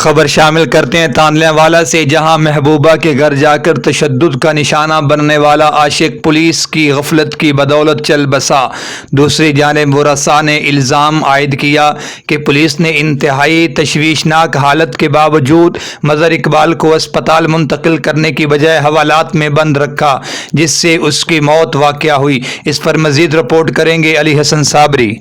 خبر شامل کرتے ہیں تانلے والا سے، جہاں محبوبہ کے گھر جا کر تشدد کا نشانہ بننے والا عاشق پولیس کی غفلت کی بدولت چل بسا۔ دوسری جانب ورثاء نے الزام عائد کیا کہ پولیس نے انتہائی تشویشناک حالت کے باوجود مظہر اقبال کو اسپتال منتقل کرنے کی بجائے حوالات میں بند رکھا، جس سے اس کی موت واقع ہوئی۔ اس پر مزید رپورٹ کریں گے علی حسن صابری۔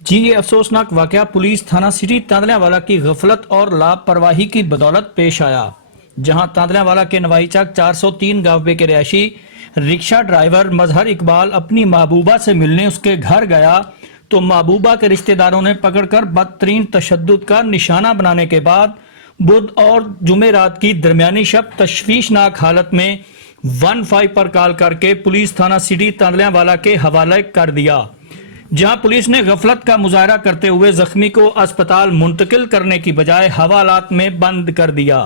جی، یہ افسوسناک واقعہ پولیس تھانہ سٹی تاندلیاں والا کی غفلت اور لاپرواہی کی بدولت پیش آیا، جہاں تاندلیاں والا کے نوائی چک 403 گاوبے کے رہائشی رکشہ ڈرائیور مظہر اقبال اپنی محبوبہ سے ملنے اس کے گھر گیا تو محبوبہ کے رشتہ داروں نے پکڑ کر بدترین تشدد کا نشانہ بنانے کے بعد بدھ اور جمعرات کی درمیانی شب تشویشناک حالت میں 15 پر کال کر کے پولیس تھانہ سٹی تاندلیاں والا کے حوالے کر دیا، جہاں پولیس نے غفلت کا مظاہرہ کرتے ہوئے زخمی کو اسپتال منتقل کرنے کی بجائے حوالات میں بند کر دیا۔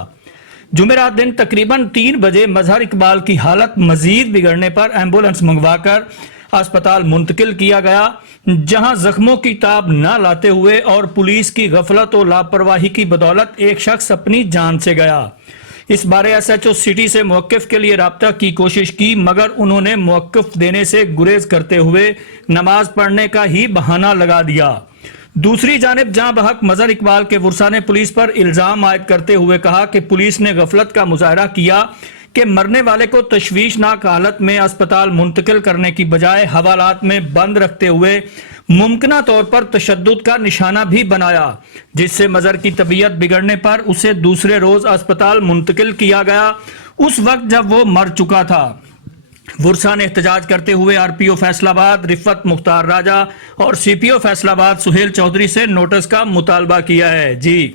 جمعرات دن تقریباً 3 بجے مظہر اقبال کی حالت مزید بگڑنے پر ایمبولنس منگوا کر اسپتال منتقل کیا گیا، جہاں زخموں کی تاب نہ لاتے ہوئے اور پولیس کی غفلت و لاپرواہی کی بدولت ایک شخص اپنی جان سے گیا۔ اس بارے ایس ایچ او سٹی سے موقف کے لیے رابطہ کی کوشش کی، مگر انہوں نے موقف دینے سے گریز کرتے ہوئے نماز پڑھنے کا ہی بہانہ لگا دیا۔ دوسری جانب جہاں بحق مظہر اقبال کے ورثاء نے پولیس پر الزام عائد کرتے ہوئے کہا کہ پولیس نے غفلت کا مظاہرہ کیا کہ مرنے والے کو تشویشناک حالت میں اسپتال منتقل کرنے کی بجائے حوالات میں بند رکھتے ہوئے ممکنہ طور پر تشدد کا نشانہ بھی بنایا، جس سے مظہر کی طبیعت بگڑنے پر اسے دوسرے روز اسپتال منتقل کیا گیا، اس وقت جب وہ مر چکا تھا۔ ورثاء نے احتجاج کرتے ہوئے آر پی او فیصل آباد رفت مختار راجہ اور سی پی او فیصل آباد سہیل چودھری سے نوٹس کا مطالبہ کیا ہے۔ جی